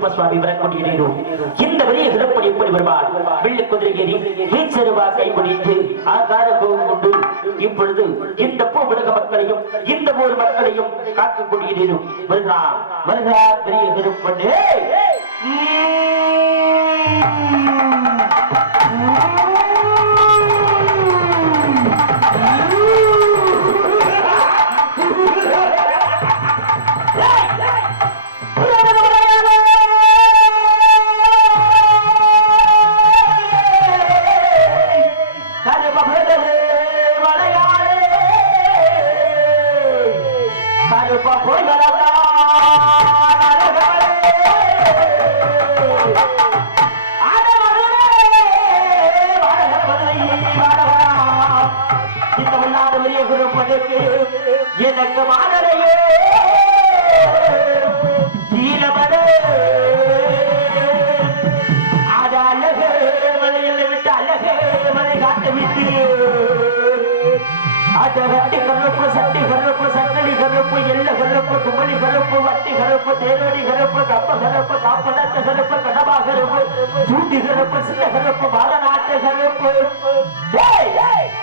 கருப்ப சுவாமி வரக்கூடியோ இந்த வழியை சிறப்படி எப்படி வருவார் வெள்ளி குதிரை ஏறி வீச்சருவா கை பிடித்து ஆகார கோபம் கொண்டு இப்பொழுது இந்த பூ உலக மக்களையும் இந்த ஊர் மக்களையும் காக்கக்கூடியோ வருகிறார் வருகிறார் பெரிய கருப்பண்ணே எனக்கு மாதரையே நீலமர அது அழகு மலையில் விட்டு அழகு மலை காட்டு விட்டு அது வட்டி கருப்பு சட்டி கருப்பு சட்டடி கருப்பு எல்ல கருப்பு குமளி கருப்பு வட்டி கருப்பு தேரோடி கருப்பு கப்ப கருப்பு காப்பனத்த கருப்பு கடபா கருப்பு சூட்டி கருப்பு சின்ன கருப்பு பாலநாட்டு கருப்பு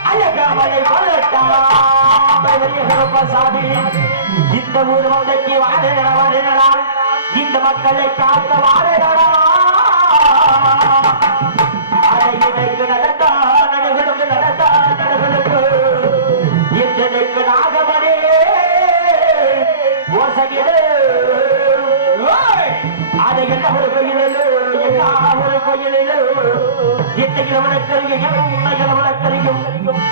அழகாமலை பலட்டா சாமி இந்த ஊர் மந்தைக்கு வாழ இந்த மக்களை காக்க வாழ அடையினைக்கு நடத்தா நடுகளுக்கு நடத்தா நடுகளுக்கு இத்தனைக்கு நாகமனே ஓசகிடு அதை என்ன ஒரு கோயிலோ எல்லா ஒரு கோயிலோ இத்தகைய வழக்கறியும்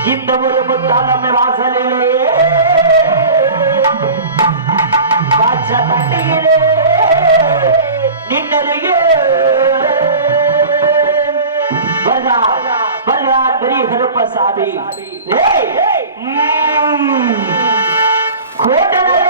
இந்த ஒரு முத்தாளமை வாசலிலே வாச்ச தட்டியிலே நின்னருகே வருகிறார் பெரிய கருப்பசாமி கோட்டனே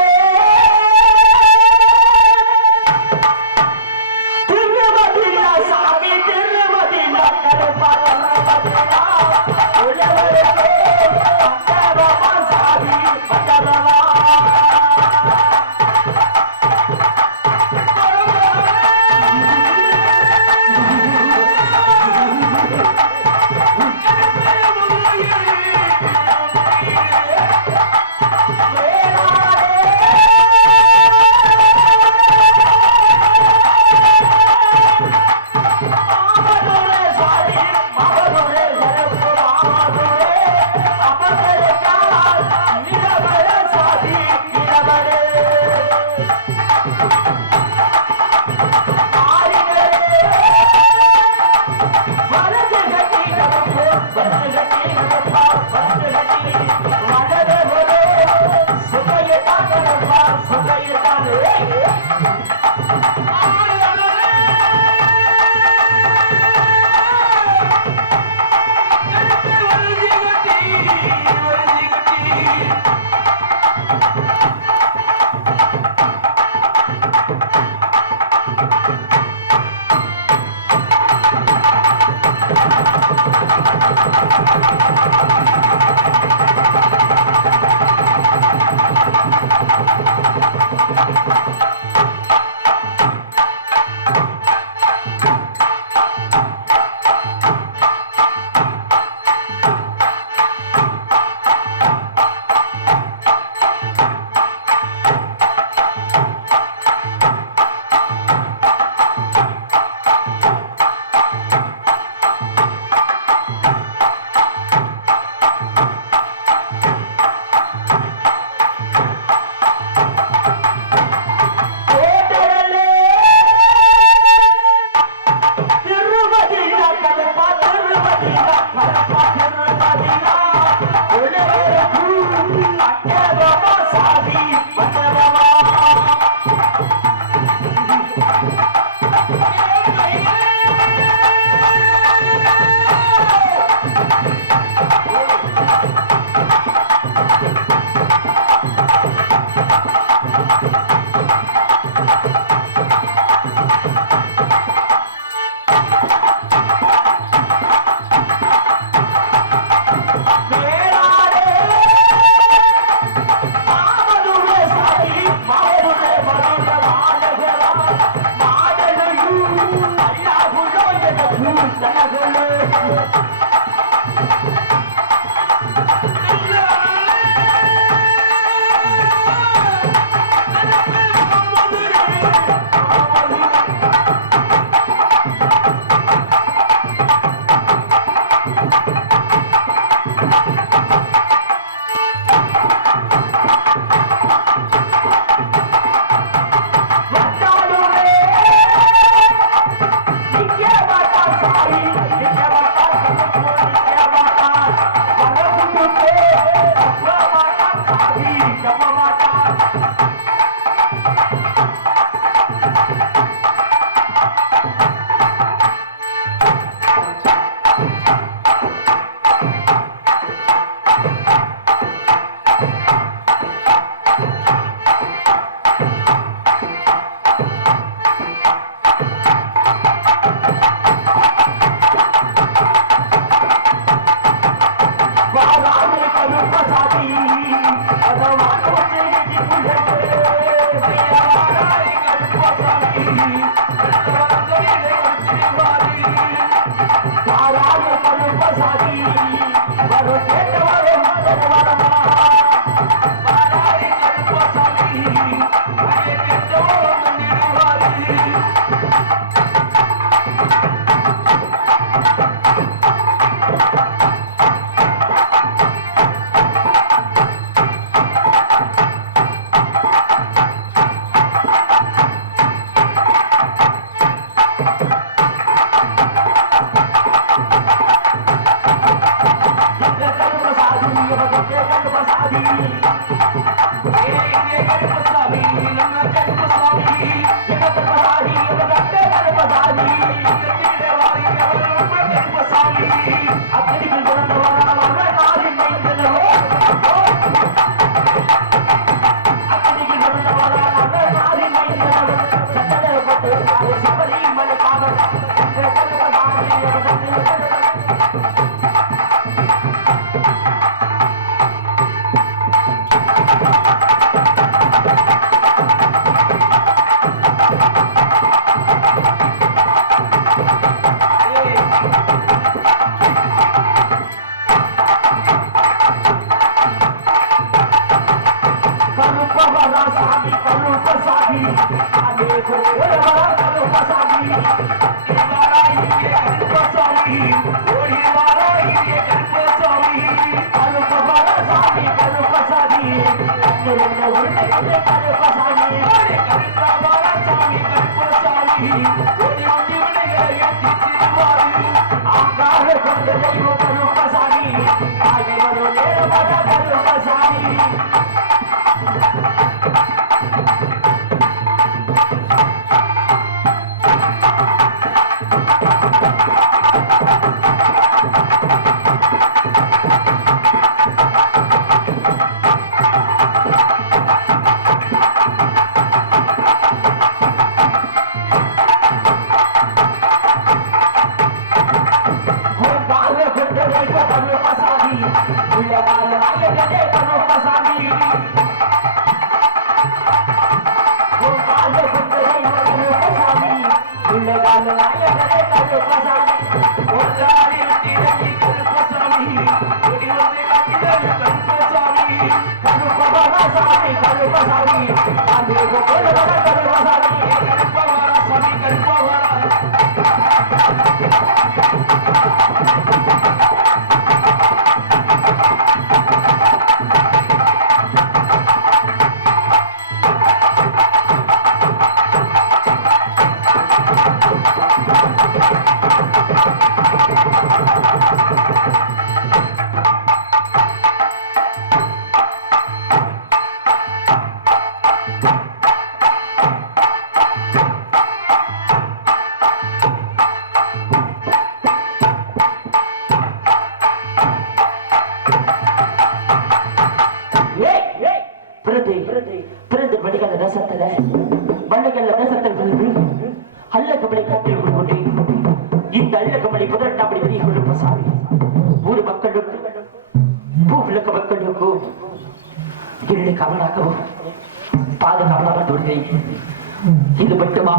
இது மட்டுமா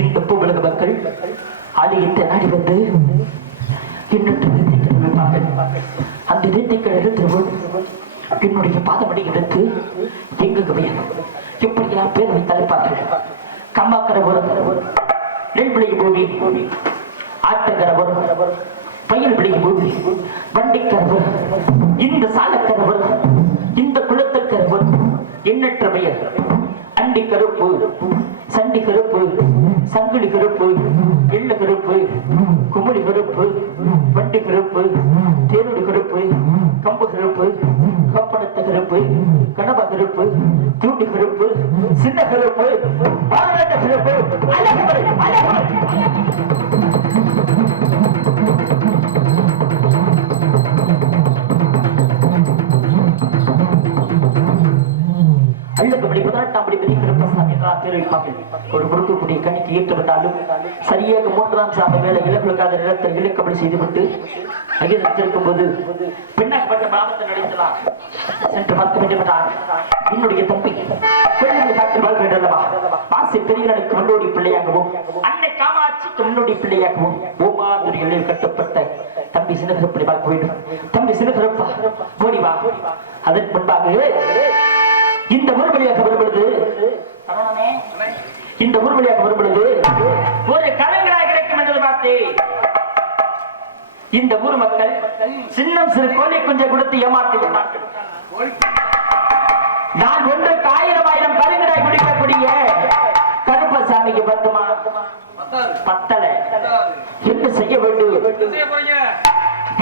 இந்த பூவுலக மக்கள் ஆலயத்தை நாடி வந்து எண்ணற்ற அந்த நிறுத்திக்கள் எடுத்து என்னுடைய பாதமடி எடுத்து எங்கு எப்படியெல்லாம் பேர் வைத்தாலும் பார்க்கிறேன். கம்மாக்கரை ஒரு நெல்விளை பூமி, ஆற்றங்கரை ஒரு பயில் விளை பூமி, வண்டிக்கரை இந்த சாலக்கரை இந்த குளத்துக்கரை எண்ணற்ற பெயர். அண்டி கருப்பு, சண்டி கருப்பு, சங்கிலி கருப்பு, எள்ள கருப்பு, குமரி கருப்பு, வண்டி கருப்பு, தேருடி கருப்பு, கம்பு கருப்பு, கப்பனத்து கருப்பு, கடப கருப்பு, தூண்டி கருப்பு, சின்ன கருப்பு, பாராட்ட கருப்பு, ஒரு கொடுக்கக்கூடிய கணிக்கு ஏற்றுவதாலும் சரியாக 3ஆம் சாமி வேலை இலக்குக்காக நிலத்தை இலக்கப்படி செய்துவிட்டு அகிர்த்திருக்கும் போது பின்னாக்கப்பட்ட பாவத்தை நடித்தலாம் சென்று 10 நிமிடம் என்னுடைய தம்பி காட்டு வாழ் வேண்டல்லவா மாசி பெரியனுக்கு முன்னோடி பிள்ளையாகவும் அன்னை காமாட்சிக்கு முன்னோடி பிள்ளையாகவும் ஓமாதுரிகளில் கட்டப்பட்ட தம்பி சின்னகரப்படி பார்க்க வேண்டும். தம்பி சின்னகரப்பா ஓடி வா. அதற்கு முன்பாக இந்த ஊர் வழியாக வரும்பொழுது ஒரு கலைஞராக கிடைக்கும் என்று பார்த்தேன். இந்த ஊர் மக்கள் சின்னம் சிறு கோழி குஞ்சை கொடுத்து ஏமாற்றி விட்டார்கள். நான் ஒன்றுக்கு 1000 கலைஞராய் குடிக்கக்கூடிய கருப்பசாமிக்கு 10 பத்தலை என்ன செய்ய வேண்டும்?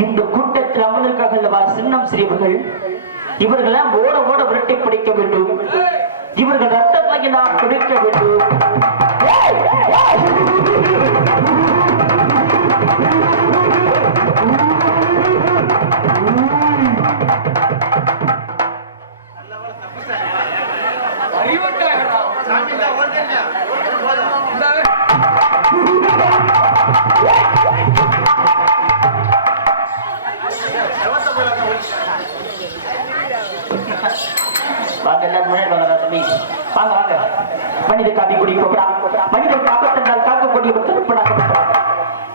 இந்த கூட்டத்தில் அமலுக்காக சின்னம் சிறியவர்கள் இவர்களெல்லாம் ஓட ஓட விரட்டி பிடிக்க வேண்டும். இவர்கள் ரத்தத்தை நாம் குடிக்க வேண்டும். வாங்க எல்லாரும் முன்னாடி வாங்க தம்பி வாங்க வாங்க மனித காப்பி குடி மனிதன் காப்பத்தென்றால் காக்கக்கூடிய திருப்பணாக்கப்பட்டார்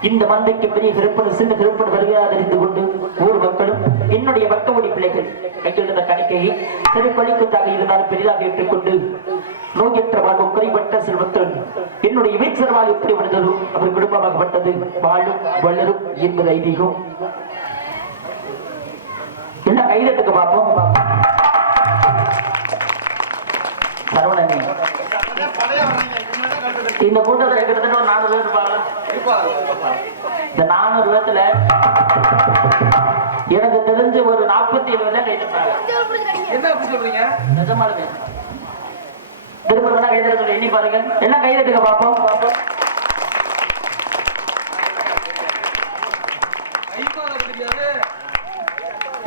இந்த மந்தைக்கு பெரிய திருப்பணி சின்ன திருப்பணி வருகிறார் அறிந்து கொண்டு ஊர் மக்களும் என்னுடைய பக்தமுடி பிள்ளைகள் கையெழுந்த கணிக்கையை சிறுபணிக்குத்தாக இருந்தாலும் பெரிதாக ஏற்றுக்கொண்டு நோயற்ற வாழ்வும் குறைபட்ட செல்வத்துடன் என்னுடைய வீச்சர் வாழ் எப்படி வந்ததோ அவர் குடும்பமாகப்பட்டது வாழும் வளரும் என்பது ஐதீகம் என்ன கைதட்டுக்கு பார்ப்போம் சரவணனே இந்த கூட்டத்தில் கிட்டத்தட்ட ஒரு 400 பேர் இருப்பாங்க இந்த 400 பேர்த்துல எனக்கு தெரிஞ்சு ஒரு 47 பேர் தான் கைதட்டாங்க என்ன அப்படி சொல்றீங்க நிஜமாலுமே திரும்ப வேணா கைதட்ட சொல்லி எண்ணி பாருங்க எல்லாம் கைதட்டுக்க பார்ப்போம்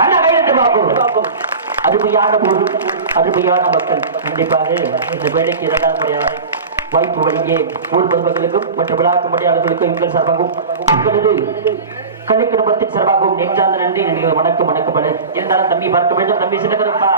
நல்லா கைதட்டு பார்ப்போம் அருமையான ஊர் அருமையான மக்கள் கண்டிப்பாக இந்த வேலைக்கு 2ஆம் முறையாக வாய்ப்பு வழங்கிய ஊர் பொதுமக்களுக்கும் மற்றும் விழாக்கு முடியாதவர்களுக்கும் எங்கள் சார்பாகவும் உங்களது கலை குடும்பத்தின் சார்பாகவும் நெஞ்சார்ந்த நன்றி நீங்கள் வணக்கம் வணக்கம் இருந்தாலும் தம்பி பார்க்க வேண்டும் தம்பி சின்னப்பா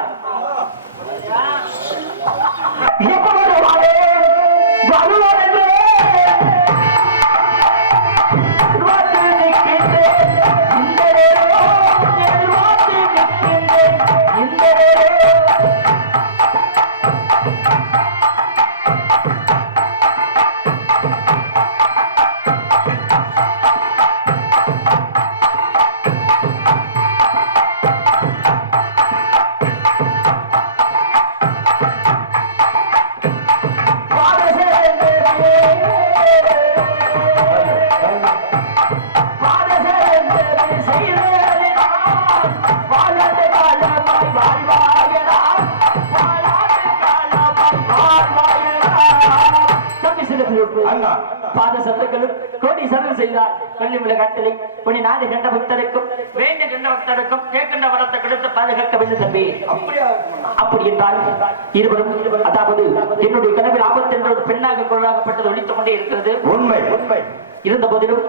அதாவது என்னுடைய கனவில் ஆபத்து என்ற ஒரு பெண்ணாக குரலாகப்பட்டது ஒழித்துக் கொண்டே இருக்கிறது உண்மை உண்மை இருந்த போதிலும்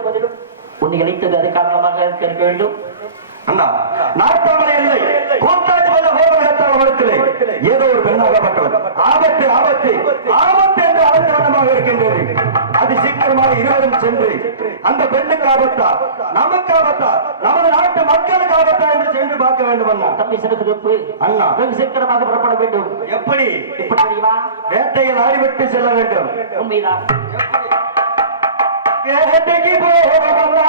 உன்னை அழைத்தது அது காரணமாக இருக்க வேண்டும் அண்ணா நாட்டமலை இல்லை ஏதோ ஒரு பெண்ணாகப்பட்டவர் ஆபத்து ஆபத்து ஆபத்து என்று அவசரமாக இருக்கின்றது அது சீக்கிரமாக இருவரும் சென்று அந்த பெண்ணுக்கு ஆபத்தா நமக்கு ஆபத்தா நமது நாட்டு மக்களுக்கு ஆபத்தா என்று சென்று பார்க்க வேண்டும் அண்ணா தம்பி சிறப்பு அண்ணா வெகு சீக்கிரமாக புறப்பட வேண்டும் எப்படி எப்படி தெரியுமா வேட்டையில் ஆடிவிட்டு செல்ல வேண்டும் உண்மைதான் வேட்டைக்கு போவதா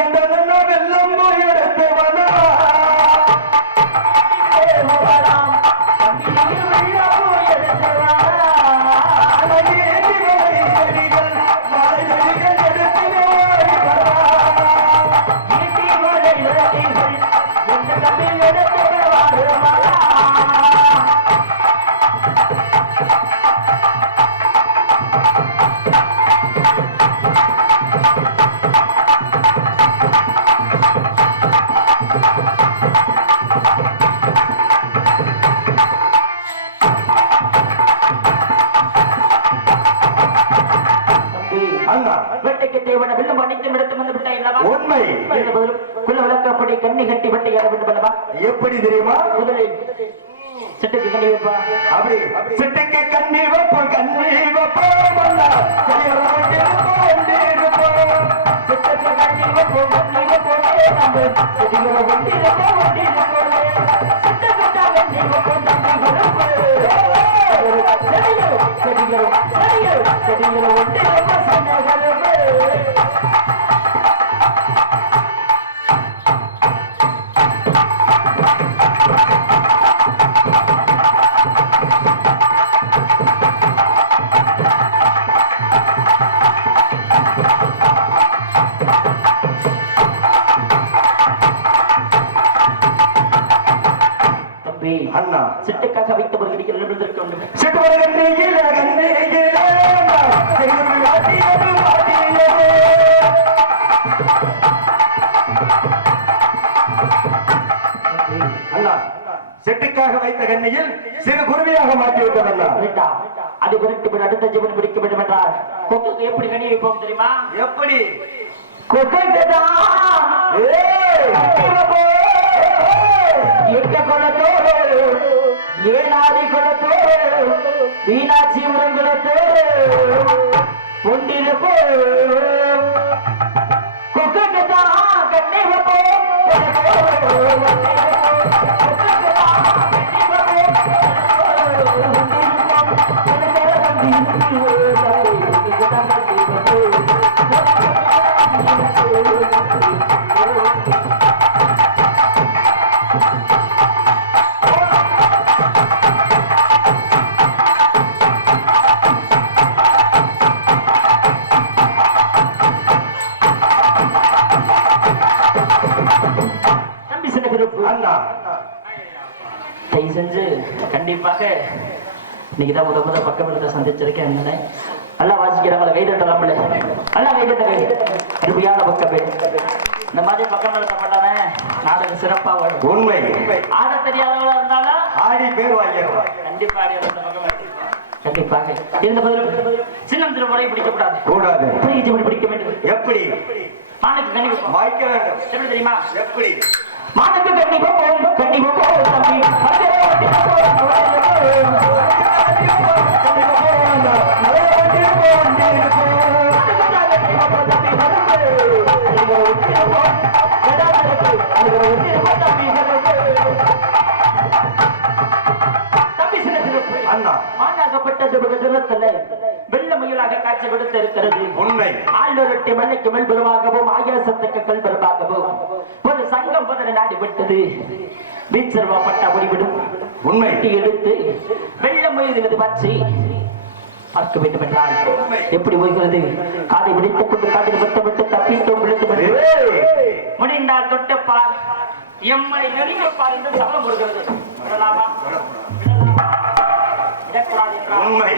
எந்த வெள்ளம் போய் எடுத்தவனா எப்படி தெரியுமா முதலில் சிட்டுக்கு கண்ணி வைப்பா அப்படி சிட்டுக்கு கண்ணி வைப்போம் கண்ணி வைப்போம் சிட்டுக்கு கண்ணி வைப்போம் கண்ணி வைப்போம் அண்ணா சிட்டுக்காக வைத்த ஒரு அண்ணா சிட்டுக்காக குழந்தையாக வைத்த கண்ணியில் சிறு குருவியாக மாற்றிவிட்டதல்ல. அது குறித்து அடுத்த ஜீவன் பிடிக்க வேண்டும் என்றால் கொக்குக்கு எப்படி கனி வைப்போம் தெரியுமா? எப்படி? குலத்தோடு ஏனாதி குலத்தோடு மீனாட்சி உரங்குலத்தோடு ஒன்றிருப்போ கொக்குக்குதான் கண்ணை வைப்போம். செஞ்சு கண்டிப்பாக இன்னைக்குதான் முத பக்கம் எடுத்த சந்திச்சிருக்கேன். நல்லா வாசிக்கிறாங்கள கைதட்டலாம்ல, நல்லா கைதட்ட அருமையான பக்கமே. இந்த மாதிரி பக்கம் நடத்தப்பட்டானே நாடகம் சிறப்பா வரும். உண்மை. ஆட தெரியாதவங்களா இருந்தாலும் ஆடி பேர் வாங்கிடுவோம். கண்டிப்பா ஆடி அந்த பக்கம் கண்டிப்பாக இந்த பதில் சின்னம் திருமுறை பிடிக்கப்படாது கூடாது. பிடிக்க வேண்டும். எப்படி? மானுக்கு கண்டிப்பா வாய்க்க வேண்டும். எப்படி தெரியுமா? எப்படி? மானுக்கு கண்டிப்பா போகும் கண்டிப்பா போகும் தம்பி வெள்ள முயலாக காட்சி கொடுத்து இருக்கிறது. உண்மை. ஆண்டோரட்டி மண்ணைக்கு மெல்பெருமாகவும் ஆகாசத்துக்கு கல்பெருமாகவும் ஒரு சங்கம் பதன நாடி விட்டது. வீச்சர்வாப்பட்ட முடிவிடும் உண்மை எடுத்து வெள்ள முயல் பற்றி பார்க்க வேண்டும் என்றால் எப்படி போகிறது? காதை விடுத்துக் கொண்டு காதில் முத்தமிட்டு தப்பித்தோம் விழுத்து முடிந்தால் தொட்டப்பார் எம்மை நெருங்கப்பார் என்று சபலம் கொடுக்கிறது. உண்மை.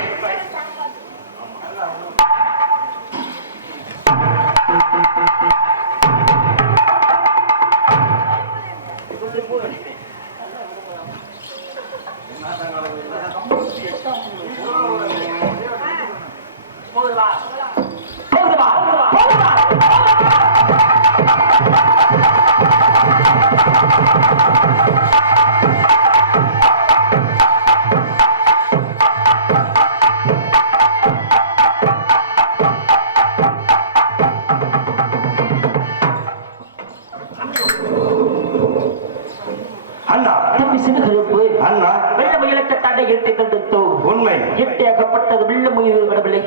உண்மை. எட்டியாகப்பட்டது வெள்ள முயல் விடவில்லை.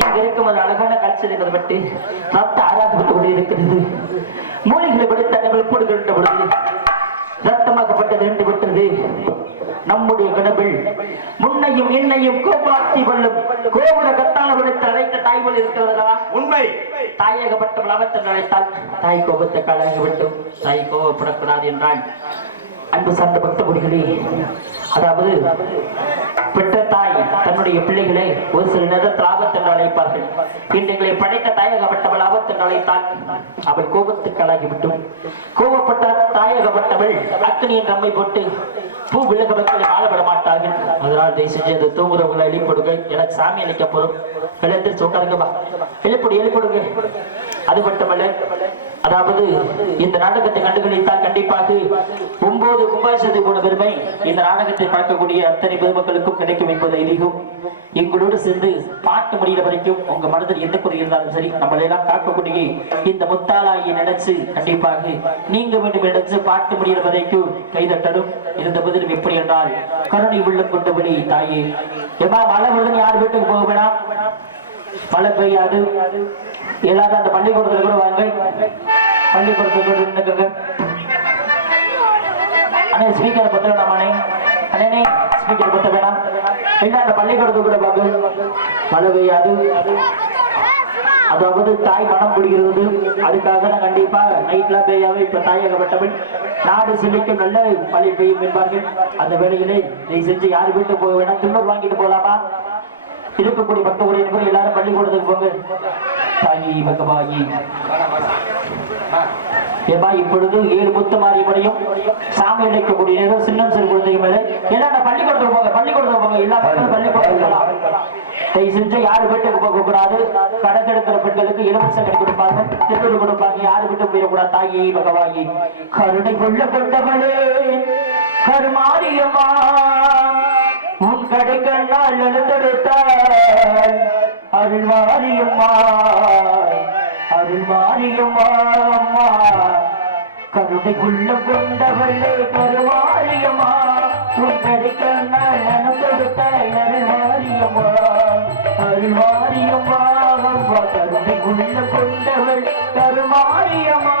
இங்க இருக்கும் ஒரு அழகான காட்சி பட்டு ரத்த ஆறாகப்பட்டு கொண்டு இருக்கிறது. மூலிகளை படுத்த போடுகின்ற பொழுது ரத்தமாக்கப்பட்டது என்று விட்டது. நம்முடைய கனவில் முன்னையும் இன்னையும் கோபாத்தி வல்லும் கோபுர கத்தால விடுத்து அழைத்த தாய் போல் இருக்கிறதா? உண்மை. தாயகப்பட்ட லாபத்தில் அழைத்தால் தாய் கோபத்தை காலாகிவிட்டும். தாய் கோபப்படக்கூடாது என்றால் அன்பு சார்ந்த பக்த குடிகளே, அதாவது பெற்ற தாய் தன்னுடைய பிள்ளைகளை ஒரு சில நேரத்தில் ஆபத்து என்று அழைப்பார்கள். இன்றைகளை படைத்த தாயகப்பட்டவள் ஆபத்து என்று அழைத்தால் அவள் கோபத்துக்கு ஆளாகிவிட்டும். கோபப்பட்ட தாயகப்பட்டவள் அக்னி என்ற அம்மை போட்டு பூ விலக மக்களை ஆளப்பட மாட்டார்கள். அதனால் தயவுசெய்து அந்த தூங்குறவங்களை எழுப்பிடுங்க. எனக்கு சாமி அளிக்க போறோம். எழுந்து சொக்காருங்கப்பா, எழுப்பிடுங்க. அது மட்டுமல்ல, அதாவது இந்த நாடகத்தை கண்டுகளித்தால் கண்டிப்பாக 9 கும்பாபிஷேகத்தை போன பெருமை இந்த நாடகத்தை பார்க்கக்கூடிய அத்தனை பெருமக்களுக்கும் கிடைக்கும் என்பது ஐதீகம். எங்களோடு சேர்ந்து பாட்டு முடிகிற வரைக்கும் உங்க மனதில் எந்த குறை இருந்தாலும் சரி, நம்மளை எல்லாம் காக்கக்கூடிய இந்த முத்தாளாகிய நினைச்சு கண்டிப்பாக நீங்க வேண்டும் நினைச்சு பாட்டு முடிகிற வரைக்கும் கைதட்டடும். இருந்த பதிலும் எப்படி என்றால், கருணை உள்ளம் கொண்டபடி தாயே, ஏமா மழை வருதுன்னு யார் வீட்டுக்கு போக வேணாம், மழை பெய்யாது. எல்லாரும் அந்த பள்ளிக்கூடத்துல கூட வாங்க, பள்ளிக்கூடத்துக்கு அண்ணே ஸ்பீக்கரை பத்த வேணாம். அண்ணே ஸ்பீக்கரை பத்த வேணாம். என்ன அந்த பள்ளிக்கூடத்துக்கு கூட வாங்க, மழை பெய்யாது. அதாவது தாய் மனம் பிடிக்கிறது. அதுக்காக தான் கண்டிப்பா நைட்லாம் பெய்யாவே இப்ப தாயகப்பட்டவள் நாடு செழிக்கும் நல்ல மழை பெய்யும் என்பார்கள். அந்த வேளையிலே நீ செஞ்சு யாரு வீட்டுக்கு போக வேணாம், திண்ணூர் வாங்கிட்டு போகலாமா? இருக்கக்கூடிய பக்த உடைய எல்லாரும் பள்ளிக்கூடத்துக்கு போங்க. தாயி பகவாயி ஏமா இப்பொழுது 7 புத்த மாரியம்மனையும் சாமி அடைக்கக்கூடிய நேரம் சின்னம் சிறு குழந்தைங்க மேலே எல்லாம் பள்ளிக்கூடத்துக்கு போங்க எல்லா மக்களும் பள்ளிக்கூடம் தயவு செஞ்சு யாரு வீட்டுக்கு போக கூடாது. கடத்தெடுக்கிற பெண்களுக்கு இலவச கடி கொடுப்பாங்க, திருட்டு கொடுப்பாங்க. யாரு வீட்டு போயிடக்கூடாது. தாயி பகவாயி கருணை கொள்ள கொண்டவளே கருமாரியம்மா உன் கடைக்கண்ணால் எழுந்தெடுத்தாள் அருள்மாரியம்மா அருள்மாரியம்மா கருணை கொள்ள கொண்டவளே கருமாரியம்மா உன் கடைக்கண்ணால் எழுந்தெடுத்தாள் அருள்மாரியம்மா அருள்மாரியம்மா கருணை கொள்ள கொண்டவள் கருமாரியம்மா.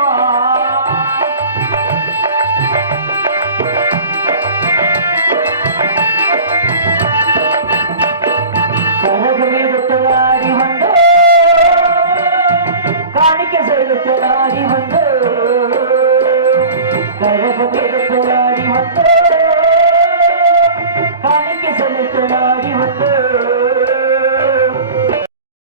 கரகமேகத்தலாடி வந்தோ காணிக்க செலுத்தலாடி வந்தோ கரகமேகத்தலாடி வந்தோ